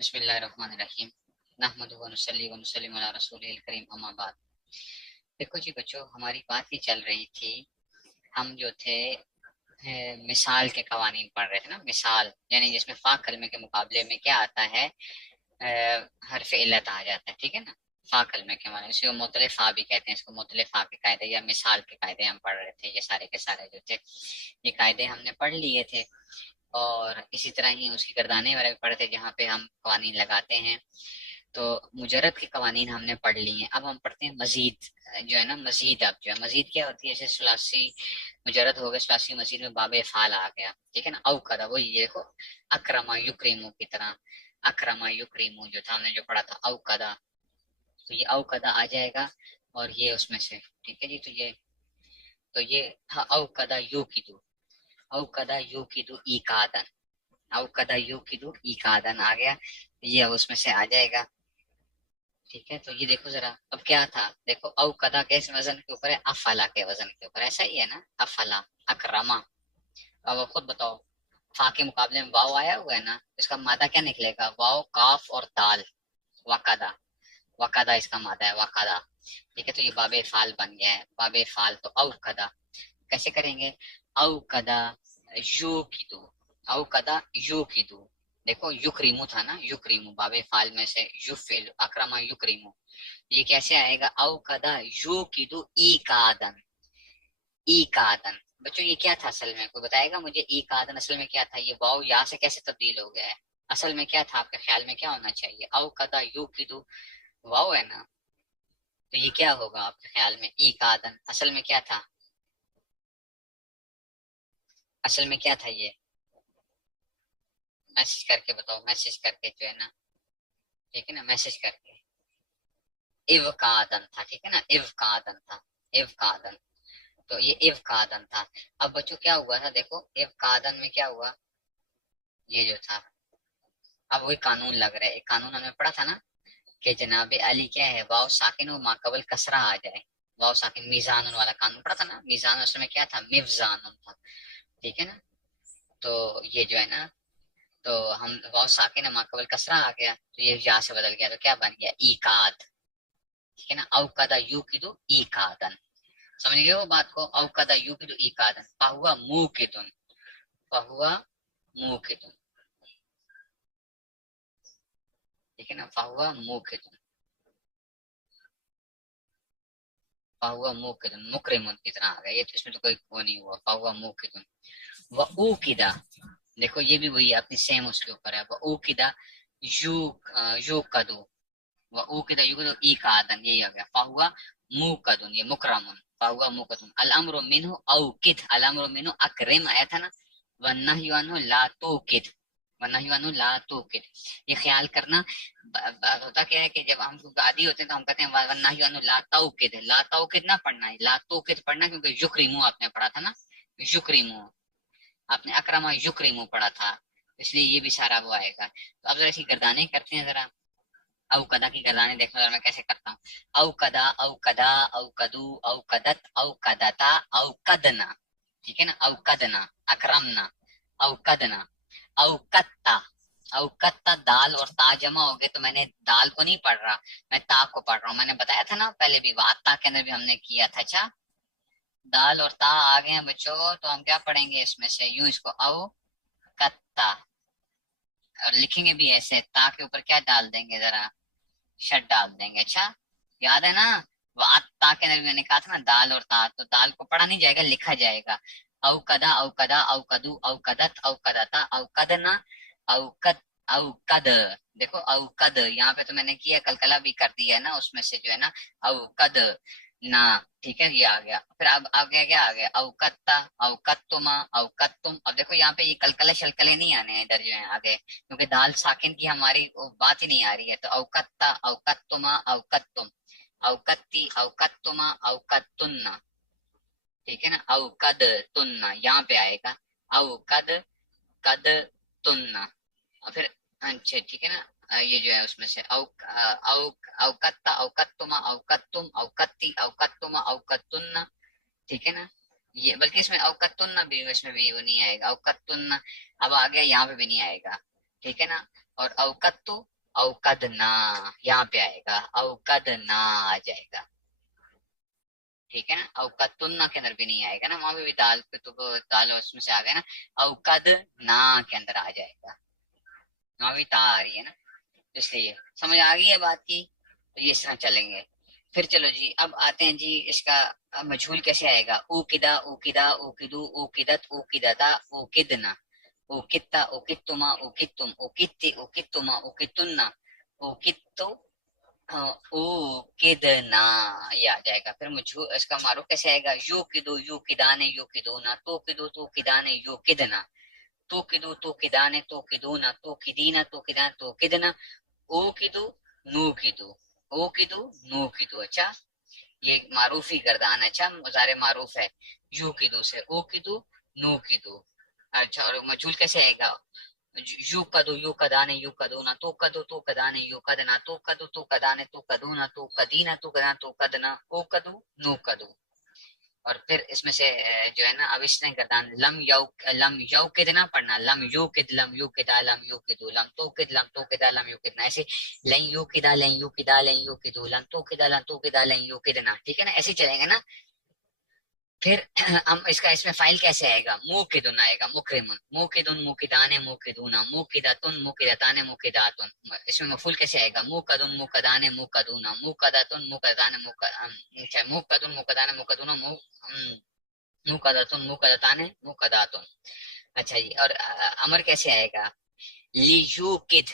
बिस्मिल्लाहिर्रहमानिर्रहीम नहमदुहु व नुसल्ली व नुसल्लिमु अला रसूलिल करीम अम्मा बाद। देखो जी बच्चों, हमारी बात ही चल रही थी। हम जो थे मिसाल के कवानीन पढ़ रहे थे ना। मिसाल यानी जिसमें फा कलमे के मुकाबले में क्या आता है, हर्फ इल्लत आ जाता है। ठीक है ना। फा कलमे के माने इसको मुतले फा भी कहते हैं, इसको मुतले फा के कायदे या मिसाल के कायदे हम पढ़ रहे थे। ये सारे के सारे जो थे ये कायदे हमने पढ़ लिए थे। और इसी तरह ही उसकी गर्दाने वगैरह भी पढ़े थे जहाँ पे हम कवानीन लगाते हैं। तो मुजरद के कवानीन हमने पढ़ लिए हैं। अब हम पढ़ते हैं मजीद। जो है ना मजीद, अब जो है मजीद क्या होती है, जैसे सुलासी मुजरद हो गए, सुलासी मजीद में बाबे फाल आ गया। ठीक है ना। औ कदा, वो ये देखो अक्रमा युक्रिमु की तरह। अक्रमा युक्रिमु जो था हमने जो पढ़ा था औ कदा, तो ये औ कदा आ जाएगा और ये उसमें से। ठीक है जी। तो ये था औ कदा यू की दू। औ कदा यू की दू इकादन। औ कदा यू की दू इकादन आ गया, ये अब उसमें से आ जाएगा। ठीक है। तो ये देखो जरा, अब क्या था देखो, औ कदा कैसे वजन के ऊपर है, अफला के वजन के ऊपर, ऐसा ही है ना। अफला, अकरमा। अब आप खुद बताओ, फा के मुकाबले में वाव आया हुआ है ना, इसका मादा क्या निकलेगा, वाव काफ और दाल। वकदा, वकदा इसका मादा है, वकदा। ठीक है। तो ये बाबे फाल बन गया है, बाबे फाल। तो औ कदा कैसे करेंगे, औ कदा यू की दू। औ कदा यू की दू। देखो युक्रीमु था ना, युक्रीमु बाबे फाल में से युफिल अक्रमा युक्रीमु। ये कैसे आएगा, औ कदा यू की दू ई कादन। ई कादन बच्चों ये क्या था असल में, कोई बताएगा मुझे। ई कादन असल में क्या था, ये वाव या से कैसे तब्दील हो गया है, असल में क्या था आपके ख्याल में, क्या होना चाहिए। औ कदा यू की दू वाव है ना, तो ये क्या होगा आपके ख्याल में, ई कादन असल में क्या था, असल में क्या था ये। मैसेज करके बताओ, मैसेज करके जो है ना। ठीक है ना, मैसेज करके। इव कादन था। ठीक है ना, इव कादन था, इव कादन। तो ये इव कादन था। अब बच्चों क्या हुआ था, देखो इव कादन में क्या हुआ, ये जो था, अब वही कानून लग रहा है। एक कानून हमने पढ़ा था ना कि जनाब अली क्या है, वाव साकिन व माकबल कसरा आ जाए। वाव साकिन मीजान वाला कानून पढ़ा था ना। मीजान उसमें क्या था, मिफजान था। ठीक है ना। तो ये जो है ना, तो हम वाव साकिन माकबल कसरा आ गया, तो ये या से बदल गया, तो क्या बन गया, ईकाद। ठीक है ना। औकदा यू की दो ईकादन, समझ गए वो बात को। औकदा यू की दो ईकादन, फाहुआ मुंह के तुन, फाहुआ मुंह के तुन। ठीक है ना, फाहुआ मुंह के तुन, फाहुआ मुंह के तुन मुकरिमुन की तरह आ गया। ये तो इसमें तो कोई वो नहीं हुआ, फाहुआ मुंह के तुन। व ऊकिदा, देखो ये भी वही अपनी सेम उसके ऊपर है। व ऊकिदा यू, यू कदू। व ऊकिदा यू कदू ई का आदन, यही आ गया। फाहुआ मुंह कदुन, ये मुकरमुन। फाहुआ मुंह कदुन। अल अम्रु मिन्हु औकिद, अल अम्रु मिन्हु अकरिम आया था ना। व नह्यु अन्हु ला तूकिद, व नह्यु अन्हु ला तूकिद। ये ख्याल करना। होता क्या है कि जब हम आदि होते हैं तो हम कहते हैं व नह्यु अन्हु ला तौकिद, ला तौकिद ना पढ़ना है, ला तूकिद पढ़ना, क्योंकि युक्रिमु आपने पढ़ा था ना, युक्रिमु। आपने अक्रमा युक्रिमु पढ़ा था, इसलिए ये भी सारा वो आएगा। तो अब जरा इसकी गर्दाने करते हैं जरा। औकदा की गर्दाने देखो जरा मैं कैसे करता हूँ। औकदा, औकदा, औकदू, औकदत, औकदता, औकदना। ठीक है ना। औकदना, अकरमना, औकदना, औकत्ता। औकत्ता दाल और ता जमा हो गए, तो मैंने दाल को नहीं पढ़ रहा, मैं ता को पढ़ रहा हूँ। मैंने बताया था ना पहले भी, वात ता के अंदर भी हमने किया था। अच्छा, दाल और ता आ गए हैं बच्चों, तो हम क्या पढ़ेंगे इसमें से, यूं इसको औ कत्ता। और लिखेंगे भी ऐसे, ता के ऊपर क्या डाल देंगे जरा, शट डाल देंगे। अच्छा, याद है ना। वात ता के अंदर मैंने कहा था ना दाल और ता, तो दाल को पढ़ा नहीं जाएगा, लिखा जाएगा। औकदा, औकदा, औकदू, औकदत, औकदता, औकदना, औकद, औकद। देखो औकद यहाँ पे तो मैंने किया, कलकला भी कर दिया है ना उसमें से जो है ना, औकद ना। ठीक है, ये आ गया। फिर अब आगे क्या आ गया, औकत्ता, औकत्तुमा, औकत्तुम। अब देखो यहाँ पे ये कलकले शलकले नहीं आने हैं इधर जो है आगे, क्योंकि दाल साकिन की हमारी वो बात ही नहीं आ रही है। तो औकत्ता, औकत्तुमा, औकत्तुम, औकत्ती, औकत्तुमा, औकत्तुन्ना। ठीक है ना। औकद तुन्ना यहाँ पे आएगा, औकद, कद, तुन्ना। और फिर अच्छा ठीक है ना। ये जो है उसमें से औकत्ता, औकत्तुमा, औकत्तुम, औकत्ती, औकत्तुमा, औकत्तुन्ना। ठीक है ना। ये बल्कि इसमें औकत्तुन्ना भी, इसमें भी वो नहीं आएगा, औकत्तुन्ना। अब आ गया, यहाँ पे भी नहीं आएगा। ठीक है ना। और अवकत्तु अवकदना यहाँ पे आएगा, अवकदना आ जाएगा, ठीक है ना। अवकतुन्ना के अंदर भी नहीं आएगा ना, वहां पे भी दाल पे तो दाल उसमें से आ गया ना, अवकद ना के अंदर आ जाएगा, वहां भी ता आ रही है ना, इसलिए समझ आ गई है बात की। तो ये इस तरह चलेंगे। फिर चलो जी, अब आते हैं जी इसका मजहूल कैसे आएगा। उकिदा उकिदा उकिदू उकिदत उकिदता उकिदना उकित्ता उकित्तुमा उकित्तुम उकित्ति उकित्तुमा उकित्तुन्ना उकित्तु ओ किदना, ये आ जाएगा। फिर मुझे इसका मारूफ कैसे आएगा। यू किदो यू किदाने यू किदोना तो किदो तो किदाने यू किदना तो किदो तो किदाने तो किदोना तो किदीना तो किदाना तो किदना ओ किदो नो किदो ओ किदो नो किदो। अच्छा, ये मारूफ ही गर्दान, अच्छा मुजारे मारूफ है यू किदो से, ओ किदो नो किदो। अच्छा, और मजहूल कैसे आएगा। यू कदो यू कदाने यू कदोना तो कदो तो कदाने यू कदना तो कदो तो कदाने तो कदोना तो कदीना तो कदना तो कदना ओ कदो नो कदो। और फिर इसमें से जो है ना अविष्ण गर्दान लम यौ किदना पढ़ना, लम यू किदा लम यू किदू लम तो किद लम तो किदा लम यू किदना, ऐसे लन यू किदा लन यू किदा लन यू किदू लम तो किदा लन तो किदा लन यू किदना, ठीक है ना, ऐसे चलेंगे ना। फिर हम इसका इसमें फाइल कैसे आएगा। मुकिदुन आएगा, मुकरिमुन मुकिदुन मुकिदाने मुकिदूना मुकिदतुन मुकिदताने मुकिदातुन। इसमें मफूल कैसे आएगा। मुकदुन मुकदाने मुकदूना मुकदतुन मुकदाने मुकदुन मुकदाने मुकदूना मुकदतुन मुकदताने मुकदातुन। अच्छा जी, और अमर कैसे आएगा। लियूकिद,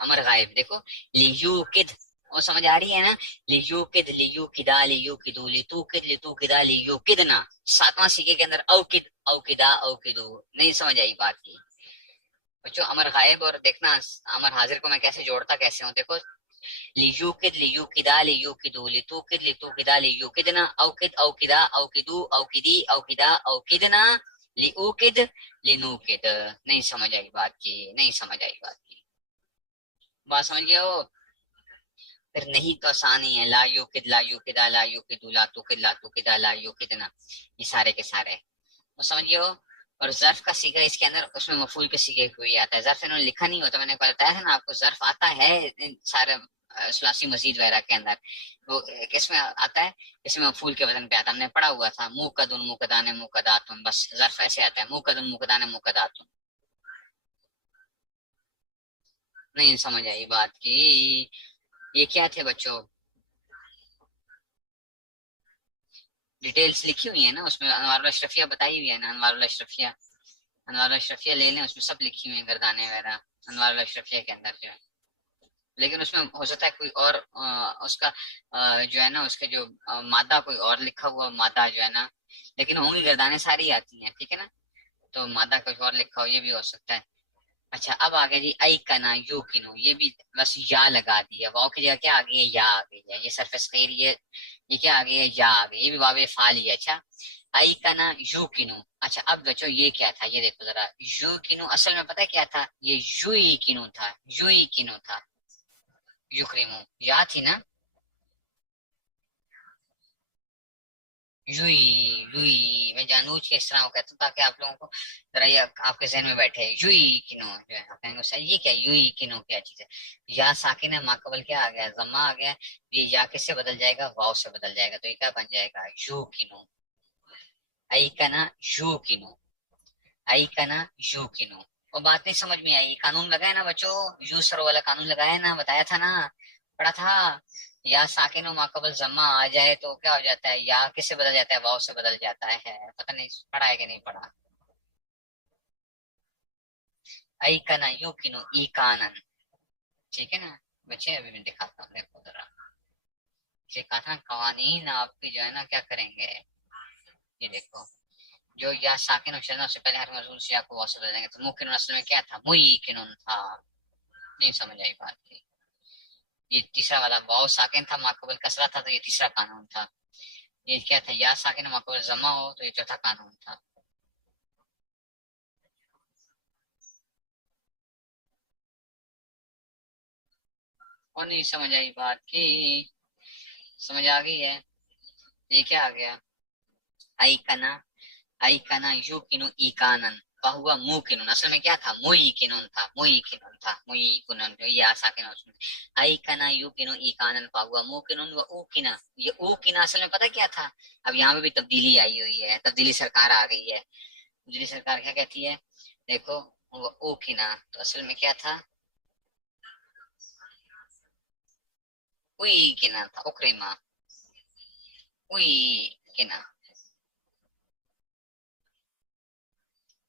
अमर गायब, देखो लियूकिद, वो समझ आ रही है ना। लियूकिद लियूकिदा लियूकिदू लितूकिद लितूकिदा लियूकिदना। सातवां सीखे के अंदर औकिद औकिदा औकिदू, नहीं समझ आई बात की बच्चों। अमर गायब और देखना अमर हाजिर को मैं कैसे जोड़ता कैसे हूँ, देखो लियूकिद लियूकिदा लियूकिदू लितूकिद लितूकिदा लियूकिदना औकिद औकिदा औकिदू औकिदी औकिदा औकिदना लिऊकिद लिनूकिद। नहीं समझ आई बात की, नहीं समझ आई बात की, बात समझ गए हो। फिर नहीं तो आसान ही है। ला युकिद ला युकिदा ला युकिदू ला तुकिद ला तुकिदा ला युकिदना, ये सारे के सारे वो समझ गए हो। और जर्फ का सीगा इसके अंदर उसमें मफूल के सीगे हुए आता है। जर्फ इन्होंने लिखा नहीं होता, मैंने बताया था ना आपको, जर्फ आता है इन सारे सुलासी मजीद वगैरह के अंदर। वो किसमें आता है, इसमें मफूल के वजन पे आता है, हमने पढ़ा हुआ था। मुकदुन मुकदाने मुकदातुन, बस जर्फ ऐसे आता है, मुकदुन मुकदाने मुकदातुन। नहीं समझ आई बात की। ये क्या थे बच्चों, डिटेल्स लिखी हुई है ना उसमें, अनवारुल अशरफिया बताई हुई है ना, अनवारुल अशरफिया, अनवारुल अशरफिया ले लें, उसमें सब लिखी हुई है गर्दाने वगैरह अनवारुल अशरफिया के अंदर जो है। लेकिन उसमें हो सकता है कोई और उसका जो है ना उसके जो मादा कोई और लिखा हुआ मादा जो है ना, लेकिन होंगी गर्दाने सारी आती हैं, ठीक है ना, तो मादा कुछ और लिखा हो, ये भी हो सकता है। अच्छा, अब आ गया जी आई कना यू किनो, ये भी बस या लगा दिया, वाव की जगह क्या आ गई है, या आ गई है। ये सरफेस खैर ये क्या आ गई है, या आ गई, ये भी वावे फाल ही है। अच्छा, आई कना यू किनो। अच्छा, अब बच्चों ये क्या था, ये देखो जरा, यू किनो असल में पता है क्या था, ये यूई किनो था, यूई किनो था, युक्रिमो, या थी ना, युई युई, मैं जानबूझ के इस तरह कहता हूँ ताकि आप लोगों को जरा ये आपके जहन में बैठे। युई किनो जो है, आप कहेंगे सर ये क्या युई किनो क्या चीज है। या साकिन है, माकबल क्या आ गया, जमा आ गया, ये या किससे बदल जाएगा, वाव से बदल जाएगा, तो ये क्या बन जाएगा, यू किनो। आई का ना यू किनो, आई का ना यू किनो। और बात नहीं समझ में आई, कानून लगाया ना बच्चों, यू सर वाला कानून लगाया ना, बताया था ना, पढ़ा था। या साकिन और माकबल जमा आ जाए तो क्या हो जाता है, या किससे बदल जाता है, वाव से बदल जाता है, पता नहीं पढ़ा है कि नहीं पढ़ा। आई का ना यू किनो ई कानन, ठीक है ना बच्चे। अभी मैं दिखाता हूँ, देखो जरा, ये कहा था कवानीन आपकी जो है ना क्या करेंगे, ये देखो, जो या साकिन और शजना से पहले हर मजबूर से आपको वाव से बदल देंगे, तो मुकिन असल में क्या था, मुई किनुन था। नहीं समझ आई बात की। ये तीसरा वाला वाव साकिन था, माकबल कसरा था, तो ये तीसरा कानून था। ये क्या था, या साकिन माकबल जमा हो, तो ये चौथा कानून था। और नहीं समझ आई बात की, समझ आ गई है। ये क्या आ गया, आई कना यू किनु ई कानन, فہوا موقن، اصل میں کیا تھا؟ مویقن تھا، مویقن تھا، مویقن یا ساکن اس میں ایقنا یوقن ایقانا فہوا موقن و اوقنا، یہ اوقنا اصل میں پتہ کیا تھا؟ اب یہاں پہ بھی تبدیلی آئی ہوئی ہے، تبدیلی سرکار آ گئی ہے. تبدیلی سرکار کیا کہتی ہے؟ دیکھو وہ اوقنا تو اصل میں کیا تھا؟ اویقنا تھا، اکرما اویقنا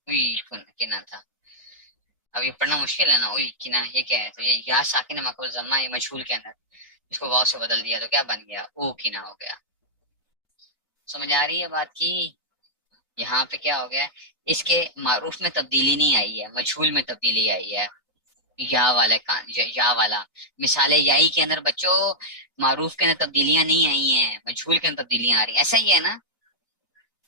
اویقنا تھا. اب یہ پڑھنا مشکل ہے نا، اویقنا یہ کیا ہے؟ تو یہ یا ساکن مقبول ضمہ یہ مجھول کے اندر اس کو واو سے بدل دیا تو کیا بن گیا؟ اوقنا ہو گیا. سمجھ آ رہی ہے بات کی؟ یہاں پہ کیا ہو گیا؟ اس کے معروف میں تبدیلی نہیں آئی ہے، مجھول میں تبدیلی آئی ہے. یا والا یا والا مثال یائی کے اندر بچوں معروف کے اندر تبدیلیاں نہیں آئی ہیں، مجھول کے اندر تبدیلیاں آ رہی ہیں. ایسا ہی ہے نا؟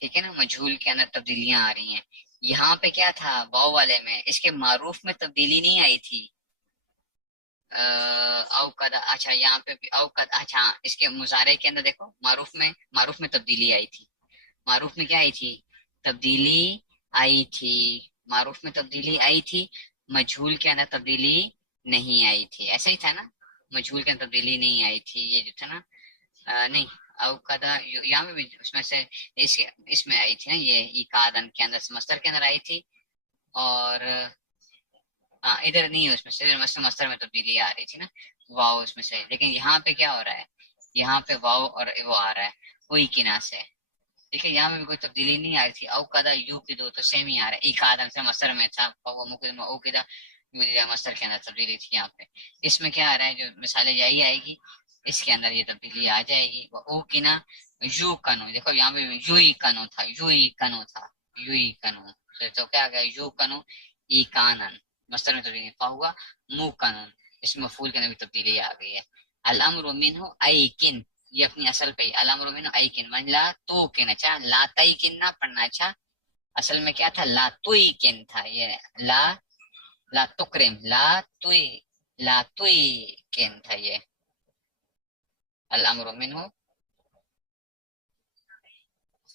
ٹھیک ہے نا، مجھول کے اندر تبدیلیاں آ رہی ہیں. یہاں پہ کیا تھا؟ واو والے میں اس کے معروف میں تبدیلی نہیں آئی تھی. اوقد، اچھا یہاں پہ بھی اوقد، اچھا اس کے مضارع کے اندر دیکھو معروف میں تبدیلی آئی تھی. معروف میں کیا آئی تھی؟ تبدیلی آئی تھی. معروف میں تبدیلی آئی تھی، مجھول کے اندر تبدیلی نہیں آئی تھی. ایسا ہی تھا نا، مجھول کے اندر تبدیلی نہیں آئی تھی. یہ جو تھا نا نہیں اوقدا یہاں پہ بھی اس میں سے اس میں آئی تھی نا، یہ ایقادن کے اندر مصدر کے اندر آئی تھی. اور ہاں ادھر نہیں، اس میں سے مصدر میں تبدیلی آ رہی تھی نا، واو اس میں سے. لیکن یہاں پہ کیا ہو رہا ہے؟ یہاں پہ واو اور وہ آ رہا ہے وہی کنا سے. ٹھیک ہے، یہاں پہ بھی کوئی تبدیلی نہیں آ رہی تھی. اوقدا یو کی دو تو سیم ہی آ رہا ہے، ایک آدم سے مصدر میں تھا اوقدا مصدر کے اندر تبدیلی تھی. یہاں پہ اس میں کیا آ رہا ہے؟ جو مثال یہی آئے گی اس کے اندر یہ تبدیلی آ جائے گی. وہ او کنا یو کنو، دیکھو یہاں پہ یو ہی کنو تھا، یو ہی کنو تھا، یو ہی کنو. تو کیا آ گیا؟ یو کنو ای کانن، مصدر میں تبدیلی ہوا مو کنن، اس میں مفعول کے اندر بھی تبدیلی آ گئی ہے. الامر منہ ایکن، یہ اپنی اصل پہ الامر منہ ایکن من لا تو کن، اچھا لا تیکن نہ پڑھنا. اچھا اصل میں کیا تھا؟ لا توئی کن تھا. یہ لا تکرم، لا توئی کن تھا. یہ الامر منہ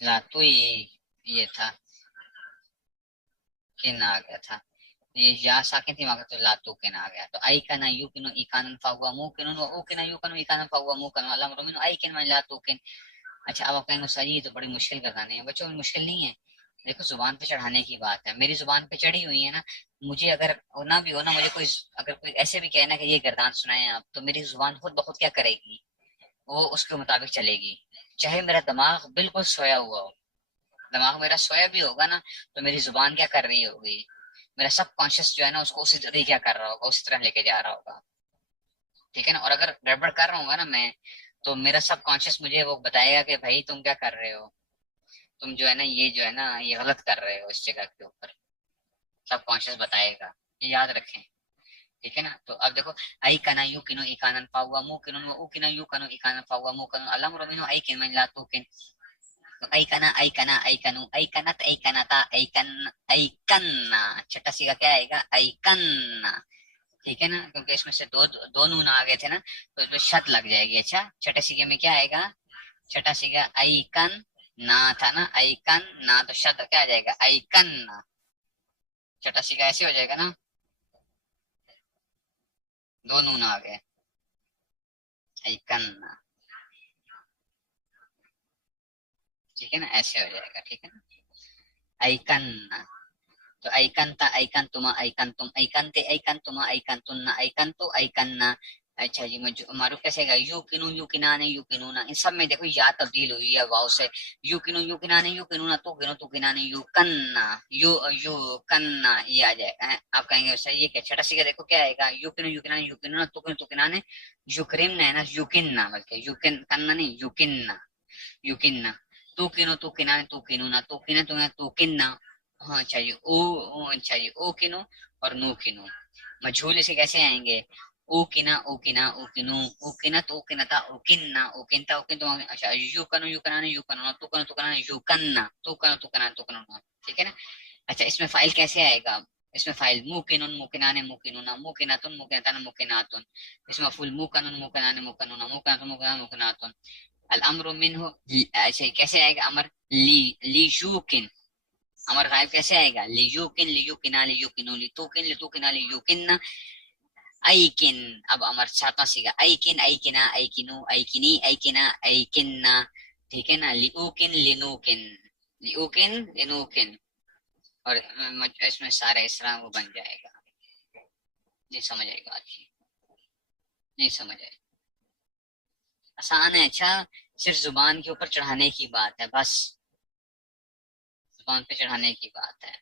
لا توئی یہ تھا، کن آ گیا تھا. یہ یا ساکن تھی وہاں تو لا تو کن آ گیا. تو ای کنا یو کنو ایکانن فاوا مو کنو او کنا یو کنو ایکانن فاوا مو کنو الامر منہ ای کن من لا تو کن. اچھا اب آپ کہیں گے سر یہ تو بڑی مشکل گردانے ہیں. بچوں مشکل نہیں ہے، دیکھو زبان پہ چڑھانے کی بات ہے. میری زبان پہ چڑھی ہوئی ہے نا، مجھے اگر ہونا بھی ہو نا، مجھے کوئی اگر کوئی ایسے بھی کہنا کہ یہ گردان سنائیں آپ، تو میری زبان خود بخود کیا کرے گی؟ وہ اس کے مطابق چلے گی. چاہے میرا دماغ بالکل سویا ہوا ہو، دماغ میرا سویا بھی ہوگا نا، تو میری زبان کیا کر رہی ہوگی؟ میرا سب کانشیس جو ہے نا اس کو اسی طرح کیا کر رہا ہوگا، اسی طرح لے کے جا رہا ہوگا. ٹھیک ہے نا. اور اگر گڑبڑ کر رہا ہوں گا نا میں، تو میرا سب کانشیس مجھے وہ بتائے گا کہ بھائی تم کیا کر رہے ہو، تم جو ہے نا یہ جو ہے نا یہ غلط کر رہے ہو اس جگہ کے اوپر. سب کانشیس بتائے گا، یہ یاد رکھیں. ٹھیک ہے نا. تو اب دیکھو ای کنا یو کنو ایکانن فاوا مو کنو او کنا یو کنو ایکانن فاوا مو کنو الامر منو ای کن من لا تو کن. ای کنا ای کنا ای کنو ای کنت ای کنتا ای کن ای کننا، چھٹا سیگا کیا آئے گا؟ ای کننا. ٹھیک ہے نا، کیونکہ اس میں سے دو نون آ گئے تھے نا، تو اس میں شت لگ جائے گی. اچھا چھٹے سیگے میں کیا آئے گا؟ چھٹا سیگا ای کن نا تھا نا، ای کن نا تو شت کیا آ جائے گا؟ ای کننا. چھٹا سیگا ایسے ہو جائے گا نا، دو نون آ گئے، ای کننا. ٹھیک ہے نا، ایسے ہو جائے گا. ٹھیک ہے نا، ایکننا. تو ایکنتا ایکنتما ایکنتم ایکنتے ایکنتما ایکنتنا ایکنتو ایکننا. اچھا جی معروف کیسے گا؟ یو کنو یو کنانے یو کنونا. ان سب میں دیکھو یا تبدیل ہوئی ہے واو سے. یو کنو یو کنانے یو کنونا تو کنو تو کنانے یو کننا یو کننا یہ آ جائے گا. آپ کہیں گے صحیح ہے کیا؟ چھٹا سیکھا دیکھو کیا آئے گا؟ یو کنو یو کنانے یو کنونا تو کنو تو کنانے یو کریم ہے نا، یو کننا، بلکہ یو کننا نہیں یو کننا، یو کننا. تو کنو تو کنانے تو کنونا تو کنا تو کننا. ہاں چاہیے او چاہیے او کنو اور نو کنو. مجھول اسے کیسے آئیں گے؟ او کنا او کنا او کنو او کنا تو کنتا او کننا او کنتا او کنتا. اچھا یو کنو یو کنا یو کنو تو کنو تو کنا یو کننا تو کنو تو کنا تو کنو. ٹھیک ہے نا. اچھا اس میں فائل کیسے آئے گا؟ اس میں فائل موکنن موکنانے موکنونا موکناتن موکناتن موکناتن. اس میں فل موکنن موکنانے موکنونا موکناتن موکنانے موکناتن. الامر منہ ایسے کیسے آئے گا امر؟ لی لی یوکن امر غائب کیسے آئے گا؟ لیوکن لیوکنا لیوکنو لیتوکن لیتوکنا لیوکن ایکن. اب امر ساتواں سیگا ایکن ایکنا ایکنو ایکنی ایکنا ایکننا. ٹھیک ہے نا. لیوکن لینوکن لیوکن لینوکن. اور اس میں سارا اسلام وہ بن جائے گا. نہیں سمجھ آئے گا؟ نہیں سمجھ آئے. آسان ہے. اچھا صرف زبان کے اوپر چڑھانے کی بات ہے، بس زبان پہ چڑھانے کی بات ہے.